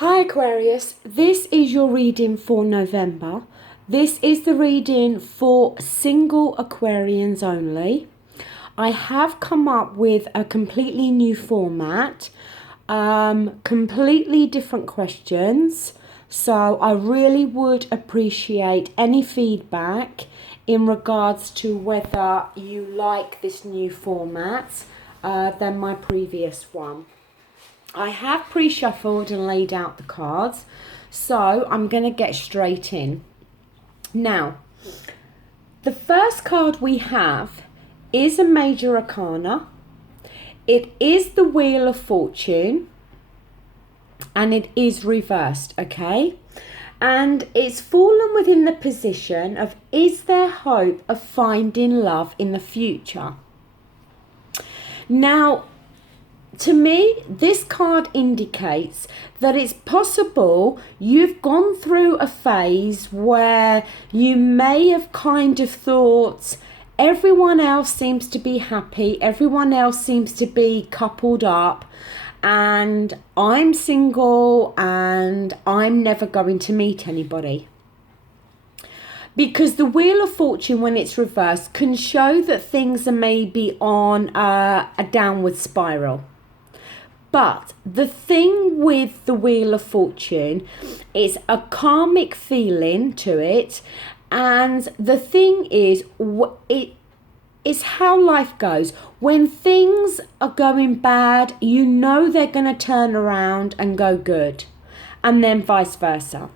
Hi Aquarius, this is your reading for November. This is the reading for single Aquarians only. I have come up with a completely new format, completely different questions. So I really would appreciate any feedback in regards to whether you like this new format than my previous one. I have pre-shuffled and laid out the cards, so I'm going to get straight in. Now, the first card we have is a major arcana. It is the Wheel of Fortune, and it is reversed, okay? And it's fallen within the position of, is there hope of finding love in the future? Now, to me, this card indicates that it's possible you've gone through a phase where you may have kind of thought everyone else seems to be happy, everyone else seems to be coupled up, and I'm single and I'm never going to meet anybody. Because the Wheel of Fortune, when it's reversed, can show that things are maybe on a downward spiral. But the thing with the Wheel of Fortune is a karmic feeling to it. And the thing is, it is how life goes. When things are going bad, you know they're going to turn around and go good. And then vice versa.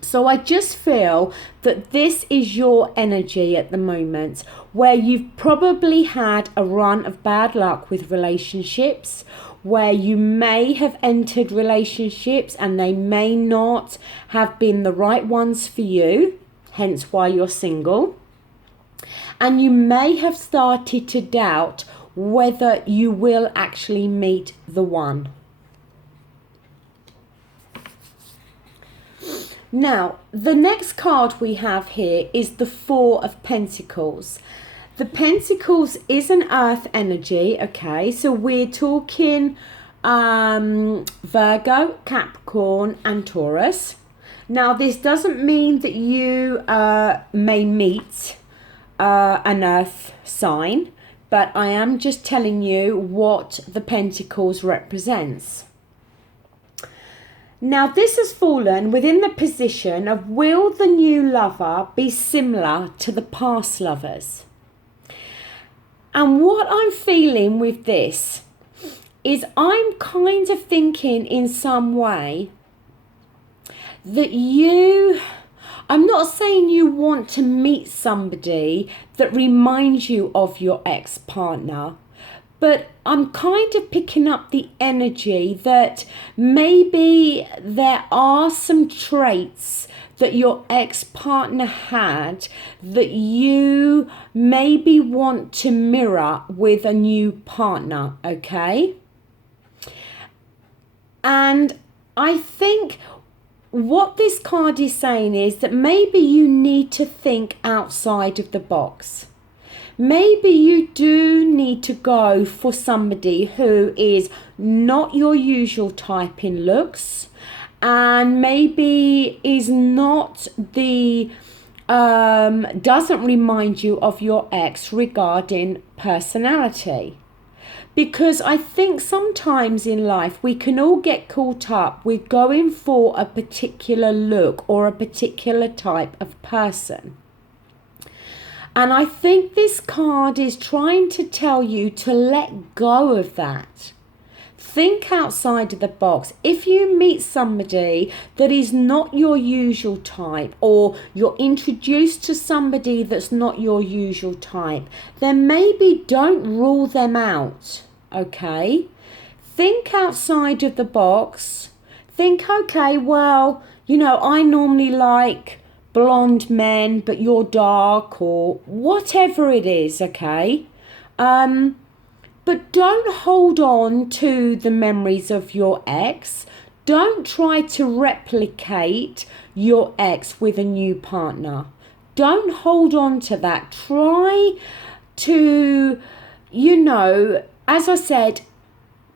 So I just feel that this is your energy at the moment, where you've probably had a run of bad luck with relationships, where you may have entered relationships and they may not have been the right ones for you, hence why you're single. And you may have started to doubt whether you will actually meet the one. Now, the next card we have here is the Four of Pentacles. The Pentacles is an earth energy, okay? So we're talking Virgo, Capricorn and Taurus. Now, this doesn't mean that you may meet an earth sign, but I am just telling you what the Pentacles represents. Now, this has fallen within the position of, will the new lover be similar to the past lovers? And what I'm feeling with this is I'm kind of thinking in some way that I'm not saying you want to meet somebody that reminds you of your ex-partner, but I'm kind of picking up the energy that maybe there are some traits that your ex-partner had that you maybe want to mirror with a new partner, okay? And I think what this card is saying is that maybe you need to think outside of the box. Maybe you do need to go for somebody who is not your usual type in looks, and maybe is not doesn't remind you of your ex regarding personality. Because I think sometimes in life we can all get caught up with going for a particular look or a particular type of person. And I think this card is trying to tell you to let go of that. Think outside of the box. If you meet somebody that is not your usual type, or you're introduced to somebody that's not your usual type, then maybe don't rule them out, okay? Think outside of the box. Think, okay, well, I normally like blonde men, but you're dark, or whatever it is, okay? But don't hold on to the memories of your ex. Don't try to replicate your ex with a new partner. Don't hold on to that. Try to, as I said,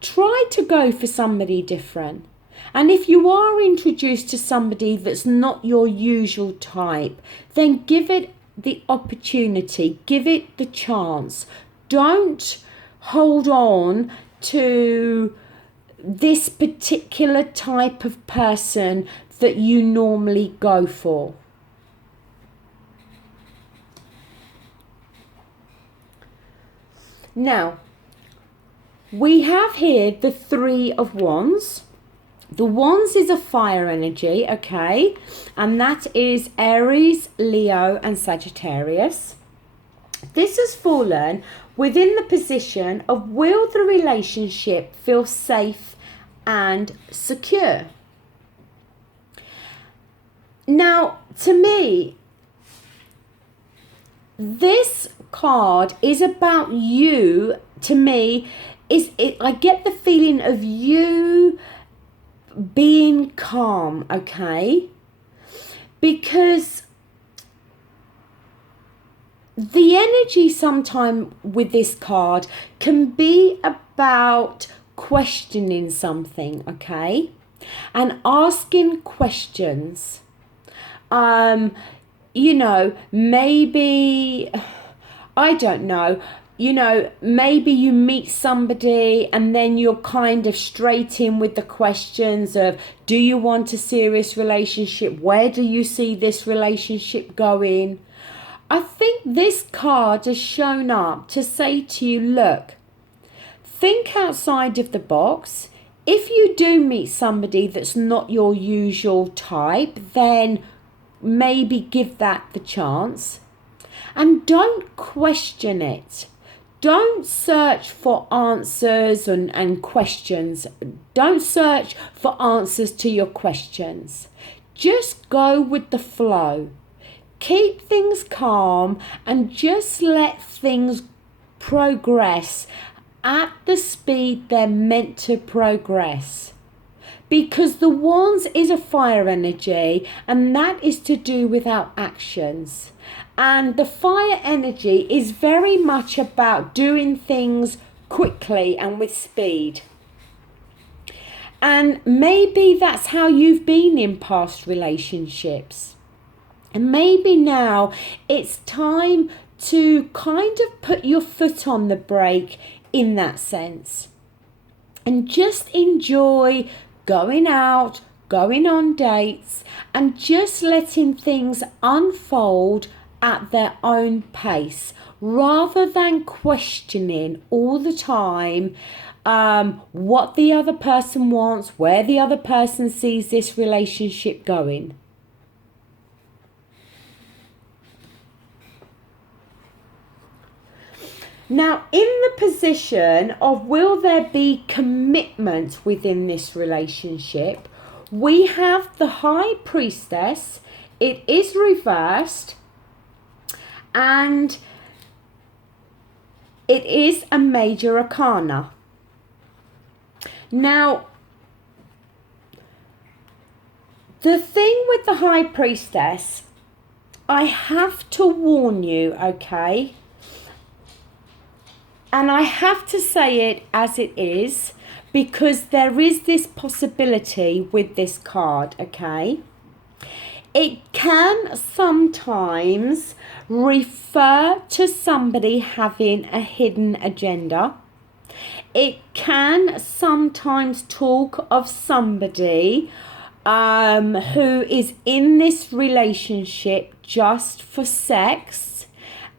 try to go for somebody different. And if you are introduced to somebody that's not your usual type, then give it the opportunity, give it the chance. Don't hold on to this particular type of person that you normally go for. Now, we have here the Three of Wands. The Wands is a fire energy, okay? And that is Aries, Leo, and Sagittarius. This has fallen within the position of, will the relationship feel safe and secure? Now, to me, this card is about you. To me, I get the feeling of you being calm, okay? Because the energy sometime with this card can be about questioning something, okay? And asking questions. You know, maybe, I don't know, you know, maybe you meet somebody and then you're kind of straight in with the questions of, do you want a serious relationship? Where do you see this relationship going? I think this card has shown up to say to you, look, think outside of the box. If you do meet somebody that's not your usual type, then maybe give that the chance. And don't question it. Don't search for answers and questions. Don't search for answers to your questions. Just go with the flow. Keep things calm and just let things progress at the speed they're meant to progress. Because the Wands is a fire energy, and that is to do with our actions. And the fire energy is very much about doing things quickly and with speed. And maybe that's how you've been in past relationships. And maybe now it's time to kind of put your foot on the brake in that sense. And just enjoy going out, going on dates, and just letting things unfold at their own pace, rather than questioning all the time what the other person wants, where the other person sees this relationship going. Now, in the position of, will there be commitment within this relationship, we have the High Priestess. It is reversed, and it is a major arcana. Now, the thing with the High Priestess, I have to warn you, okay? And I have to say it as it is, because there is this possibility with this card, okay? It can sometimes refer to somebody having a hidden agenda. It can sometimes talk of somebody who is in this relationship just for sex.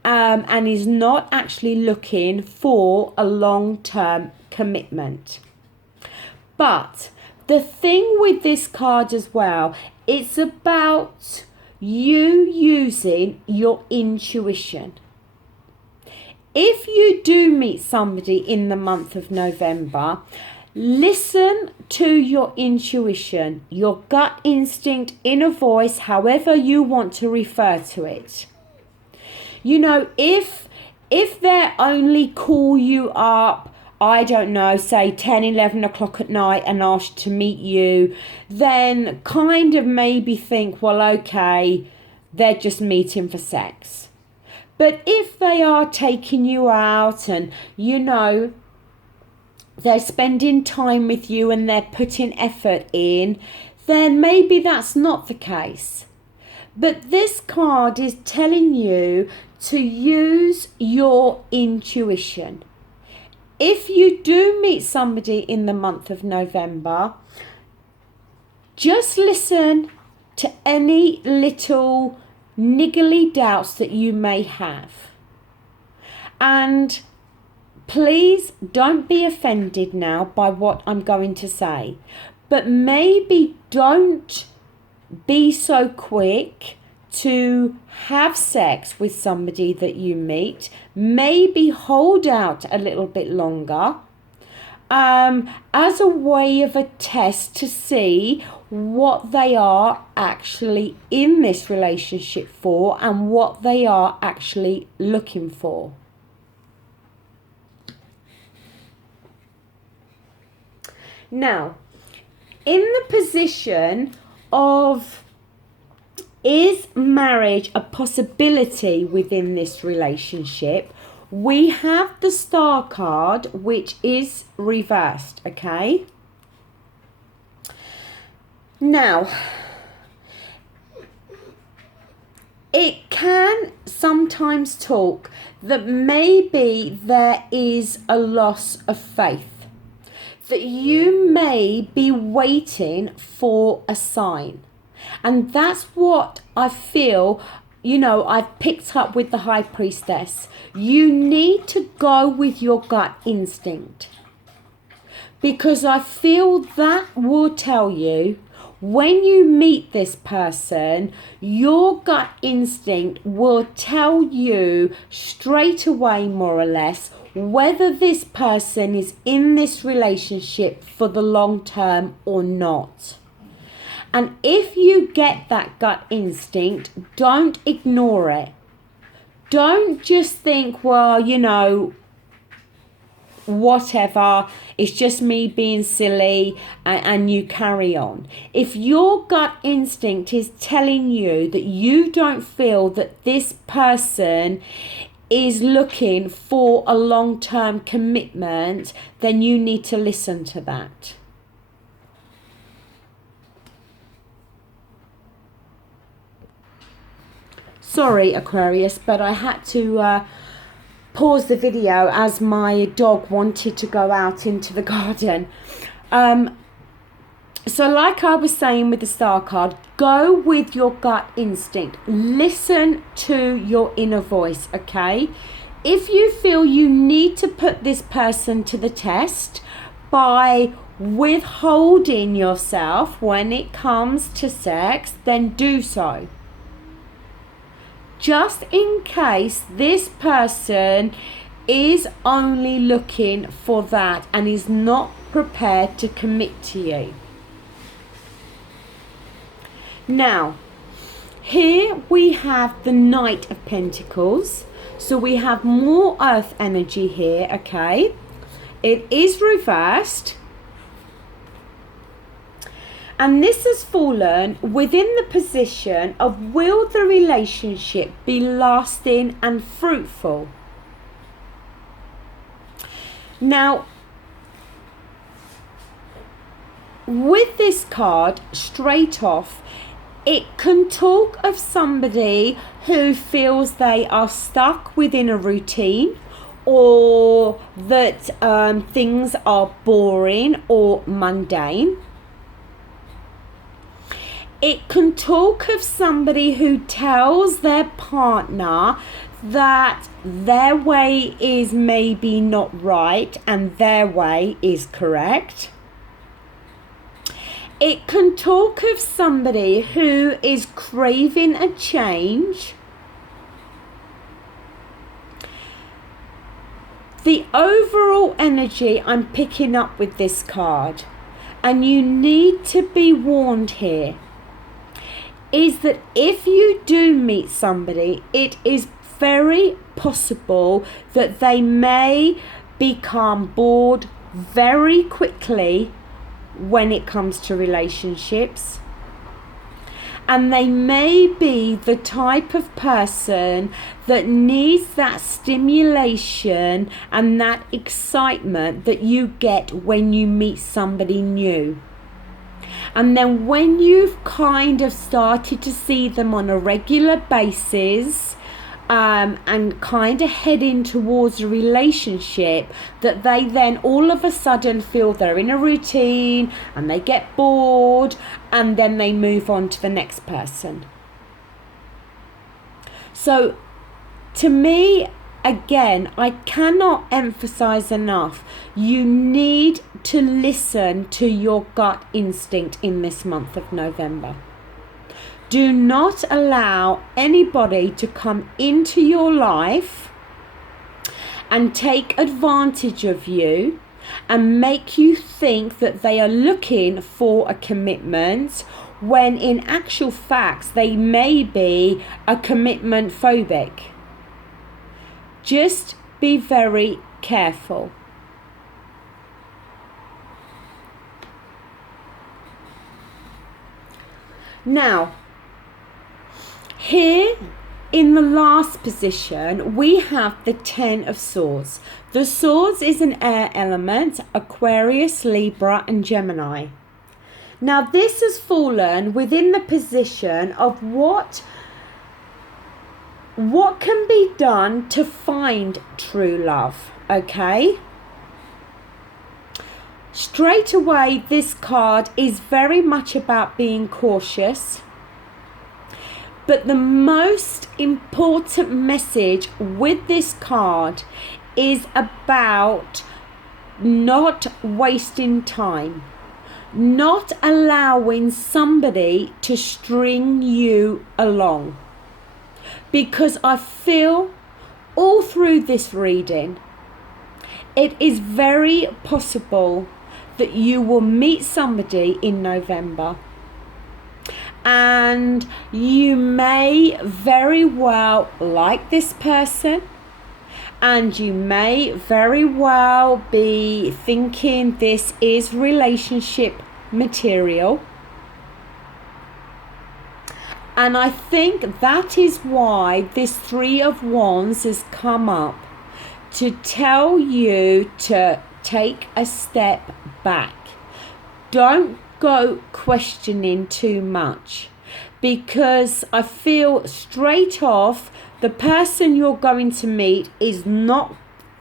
And is not actually looking for a long-term commitment. But the thing with this card as well, it's about you using your intuition. If you do meet somebody in the month of November, listen to your intuition, your gut instinct, inner voice, however you want to refer to it. You know, if they only call you up, I don't know, say 10, 11 o'clock at night and ask to meet you, then kind of maybe think, well, okay, they're just meeting for sex. But if they are taking you out and, you know, they're spending time with you and they're putting effort in, then maybe that's not the case. But this card is telling you to use your intuition. If you do meet somebody in the month of November, just listen to any little niggly doubts that you may have. And please don't be offended now by what I'm going to say, but maybe don't be so quick to have sex with somebody that you meet. Maybe hold out a little bit longer as a way of a test to see what they are actually in this relationship for and what they are actually looking for. Now, in the position of, is marriage a possibility within this relationship, we have the Star card, which is reversed, okay? Now, it can sometimes talk that maybe there is a loss of faith, that you may be waiting for a sign. And that's what I feel, I've picked up with the High Priestess. You need to go with your gut instinct, because I feel that will tell you when you meet this person, your gut instinct will tell you straight away, more or less, whether this person is in this relationship for the long term or not. And if you get that gut instinct, don't ignore it. Don't just think, well, whatever, it's just me being silly, and you carry on. If your gut instinct is telling you that you don't feel that this person is looking for a long-term commitment, then you need to listen to that. Sorry, Aquarius, but I had to pause the video as my dog wanted to go out into the garden. So like I was saying with the Star card, go with your gut instinct. Listen to your inner voice, okay? If you feel you need to put this person to the test by withholding yourself when it comes to sex, then do so. Just in case this person is only looking for that and is not prepared to commit to you. Now, here we have the Knight of Pentacles. So we have more earth energy here, okay? It is reversed. And this has fallen within the position of, will the relationship be lasting and fruitful? Now, with this card, straight off, it can talk of somebody who feels they are stuck within a routine, or that things are boring or mundane. It can talk of somebody who tells their partner that their way is maybe not right and their way is correct. It can talk of somebody who is craving a change. The overall energy I'm picking up with this card, and you need to be warned here, is that if you do meet somebody, it is very possible that they may become bored very quickly when it comes to relationships. And they may be the type of person that needs that stimulation and that excitement that you get when you meet somebody new. And then when you've kind of started to see them on a regular basis, and kind of heading towards a relationship, that they then all of a sudden feel they're in a routine and they get bored, and then they move on to the next person. So to me, again, I cannot emphasize enough, you need to listen to your gut instinct in this month of November. Do not allow anybody to come into your life and take advantage of you and make you think that they are looking for a commitment, when in actual facts they may be a commitment phobic. Just be very careful. Now, here in the last position, we have the 10 of Swords. The Swords is an air element, Aquarius, Libra and Gemini. Now this has fallen within the position of what can be done to find true love, okay? Straight away, this card is very much about being cautious. But the most important message with this card is about not wasting time, not allowing somebody to string you along. Because I feel all through this reading, it is very possible that you will meet somebody in November, and you may very well like this person, and you may very well be thinking this is relationship material. And I think that is why this 3 of Wands has come up, to tell you to take a step back. Don't go questioning too much, because I feel straight off the person you're going to meet is not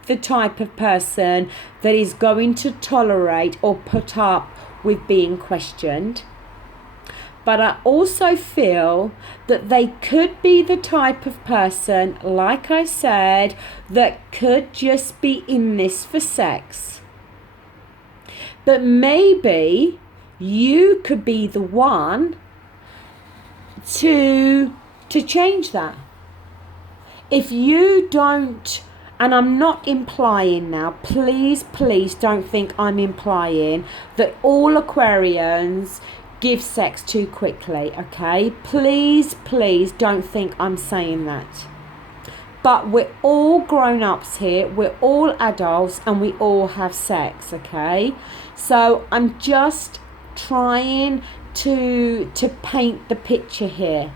the type of person that is going to tolerate or put up with being questioned. But I also feel that they could be the type of person, like I said, that could just be in this for sex. But maybe you could be the one to change that. If you don't, and I'm not implying now, please don't think I'm implying that all Aquarians give sex too quickly, okay? Please don't think I'm saying that. But we're all grown-ups here, we're all adults, and we all have sex, okay? So I'm just trying to paint the picture here,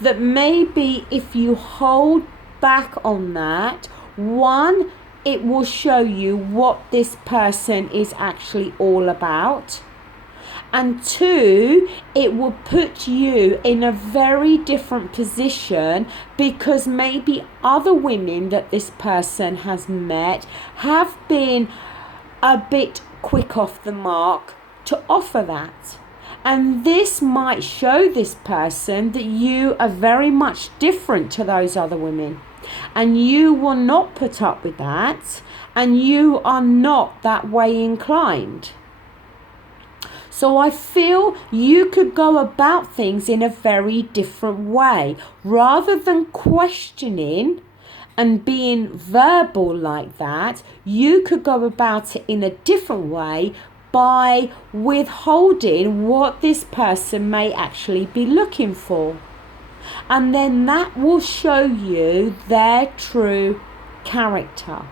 that maybe if you hold back on that, one, it will show you what this person is actually all about, and two, it will put you in a very different position, because maybe other women that this person has met have been a bit quick off the mark to offer that. And this might show this person that you are very much different to those other women, and you will not put up with that, and you are not that way inclined. So I feel you could go about things in a very different way, rather than questioning and being verbal like that. You could go about it in a different way, by withholding what this person may actually be looking for. And then that will show you their true character.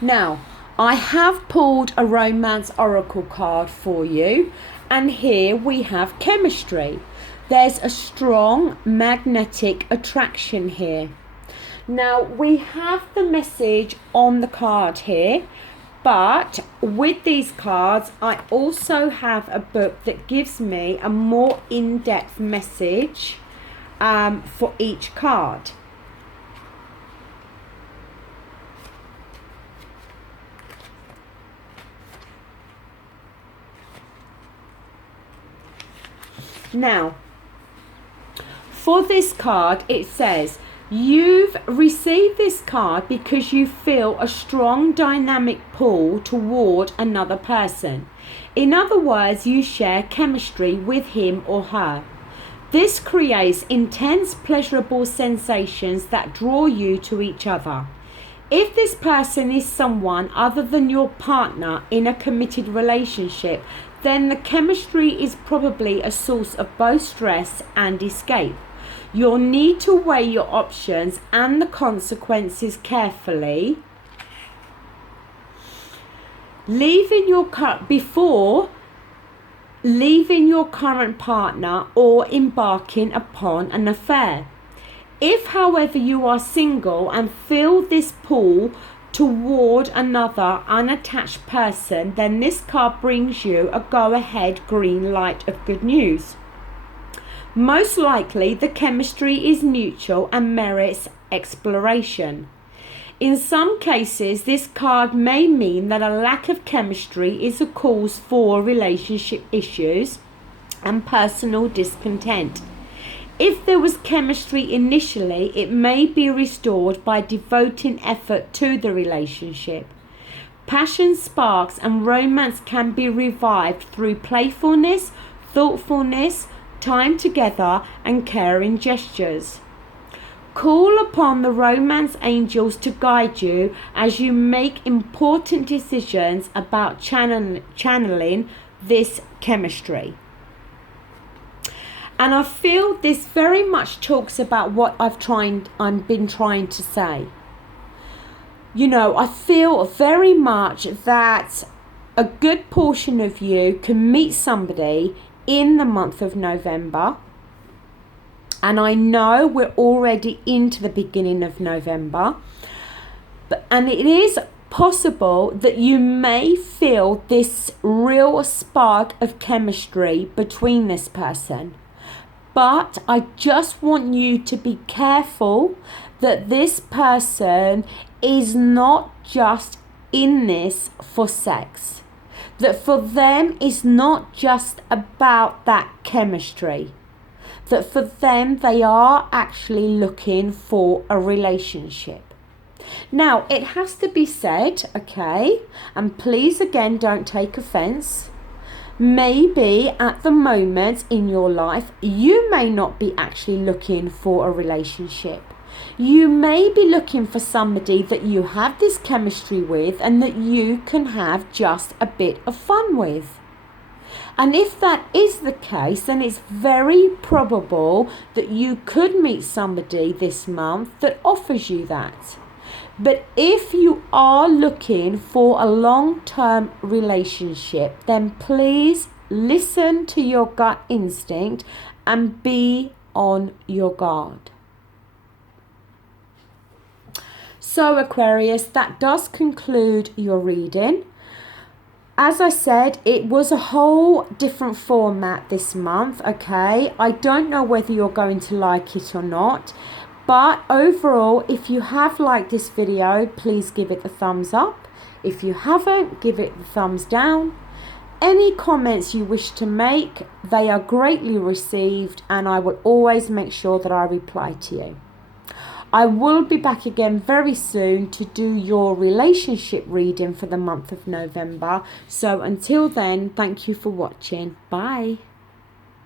Now, I have pulled a romance oracle card for you, And here we have chemistry. There's a strong magnetic attraction here. Now we have the message on the card here, but with these cards I also have a book that gives me a more in-depth message for each card. Now, for this card, it says, you've received this card because you feel a strong dynamic pull toward another person. In other words, you share chemistry with him or her. This creates intense, pleasurable sensations that draw you to each other. If this person is someone other than your partner in a committed relationship, then the chemistry is probably a source of both stress and escape. You'll need to weigh your options and the consequences carefully. Before leaving your current partner or embarking upon an affair. If, however, you are single and feel this pull toward another unattached person, then this card brings you a go-ahead green light of good news. Most likely the chemistry is mutual and merits exploration. In some cases, this card may mean that a lack of chemistry is a cause for relationship issues and personal discontent. If there was chemistry initially, it may be restored by devoting effort to the relationship. Passion sparks and romance can be revived through playfulness, thoughtfulness, time together, and caring gestures. Call upon the romance angels to guide you as you make important decisions about channeling this chemistry. And I feel this very much talks about what I've been trying to say. You know, I feel very much that a good portion of you can meet somebody in the month of November. And I know we're already into the beginning of November. And it is possible that you may feel this real spark of chemistry between this person. But I just want you to be careful that this person is not just in this for sex. That for them it's not just about that chemistry. That for them they are actually looking for a relationship. Now, it has to be said, okay, and please again don't take offense. Maybe at the moment in your life, you may not be actually looking for a relationship. You may be looking for somebody that you have this chemistry with and that you can have just a bit of fun with. And if that is the case, then it's very probable that you could meet somebody this month that offers you that. But if you are looking for a long-term relationship, then please listen to your gut instinct and be on your guard. So Aquarius, that does conclude your reading. As I said, it was a whole different format this month, okay? I don't know whether you're going to like it or not. But overall, if you have liked this video, please give it a thumbs up. If you haven't, give it the thumbs down. Any comments you wish to make, they are greatly received, and I will always make sure that I reply to you. I will be back again very soon to do your relationship reading for the month of November. So until then, thank you for watching. Bye.